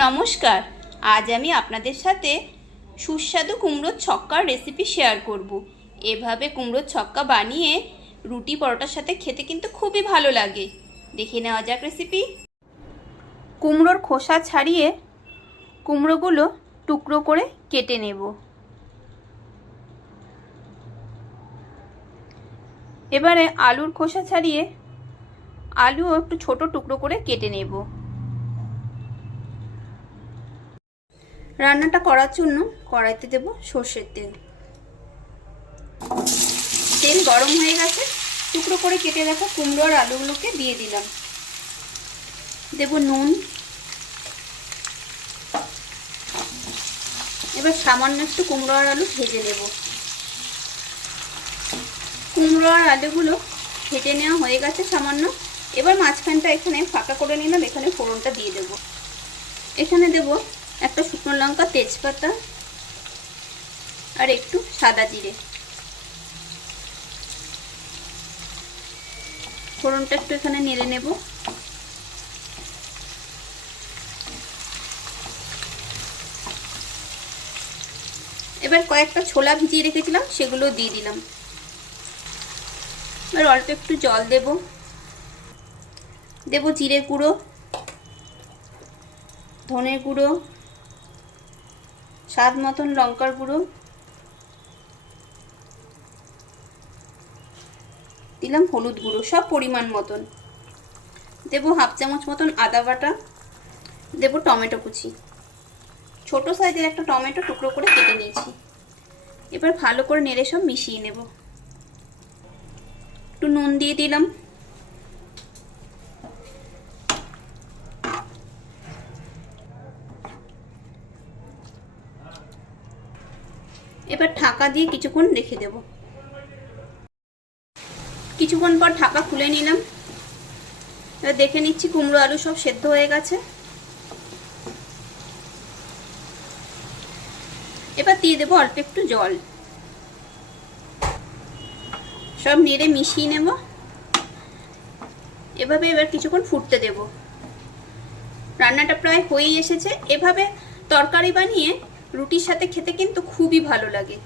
নমস্কার। আজ আমি আপনাদের সাথে সুস্বাদু কুমড়োর ছক্কার রেসিপি শেয়ার করব। এভাবে কুমড়োর ছক্কা বানিয়ে রুটি পরোটার সাথে খেতে কিন্তু খুবই ভালো লাগে। দেখে নেওয়া যাক রেসিপি। কুমড়োর খোসা ছাড়িয়ে কুমড়োগুলো টুকরো করে কেটে নেব। এবারে আলুর খোসা ছাড়িয়ে আলুও একটু ছোট টুকরো করে কেটে নেব। রান্নাটা করার জন্য কড়াইতে দেব সর্ষের তেল। তেল গরম হয়ে গেছে, টুকরো করে কেটে রাখা কুমড়ো আর আলুগুলোকে দিয়ে দিলাম। দেব নুন। এবার সামান্য একটু কুমড়ো আর আলু ভেজে নেব। কুমড়ো আর আলুগুলো ভেজে নেওয়া হয়ে গেছে সামান্য। এবার মাঝখানটা এখানে ফাঁকা করে নিলাম, এখানে ফোড়নটা দিয়ে দেব। এখানে দেব একটা শুকনো লঙ্কা, তেজপাতা আর একটু সাদা জিরে। ফোড়নটা একটু এখানে নেড়ে নেব। এবার কয়েকটা ছোলা ভিজিয়ে রেখেছিলাম, সেগুলো দিয়ে দিলাম। এবার অল্প একটু জল দেব। দেব জিরে গুঁড়ো, ধনে গুঁড়ো, স্বাদ মতন লঙ্কার গুঁড়ো, দিলাম হলুদ গুঁড়ো সব পরিমাণ মতন। দেব হাফ চামচ মতন আদা বাটা। দেব টমেটো কুচি, ছোট সাইজের একটা টমেটো টুকরো করে কেটে নিয়েছি। এবার ভালো করে নেড়ে সব মিশিয়ে নেব। একটু নুন দিয়ে দিলাম। এবার ঢাকা দিয়ে কিছুক্ষণ রেখে দেব। কিছুক্ষণ পর ঢাকা খুলে নিলাম। এবার দেখে নিচ্ছি কুমড়ো আলু সব সেদ্ধ হয়ে গেছে। এবার দিয়ে দেবো অল্প একটু জল। সব নেড়ে মিশিয়ে নেব। এভাবে এবার কিছুক্ষণ ফুটতে দেব। রান্নাটা প্রায় হয়েই এসেছে। এভাবে তরকারি বানিয়ে রুটির সাথে খেতে কিন্তু খুবই ভালো লাগে।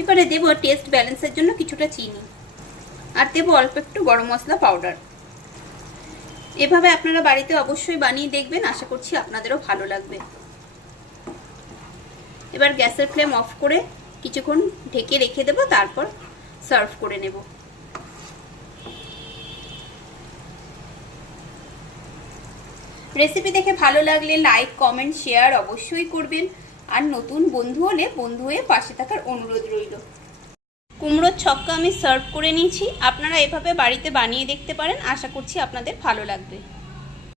এবারে দেব টেস্ট ব্যালেন্সের জন্য কিছুটা চিনি আর দেব অল্প একটু গরম মশলা পাউডার। এভাবে আপনারা বাড়িতে অবশ্যই বানিয়ে দেখবেন, আশা করছি আপনাদেরও ভালো লাগবে। এবার গ্যাসের ফ্লেম অফ করে কিছুক্ষণ ঢেকে রেখে দেব, তারপর সার্ভ করে নেব। রেসিপি দেখে ভালো লাগলে লাইক, কমেন্ট, শেয়ার অবশ্যই করবেন। আর নতুন বন্ধু হলে বন্ধু হয়ে পাশে থাকার অনুরোধ রইল। কুমড়োর ছক্কা আমি সার্ভ করে নিয়েছি। আপনারা এভাবে বাড়িতে বানিয়ে দেখতে পারেন, আশা করছি আপনাদের ভালো লাগবে।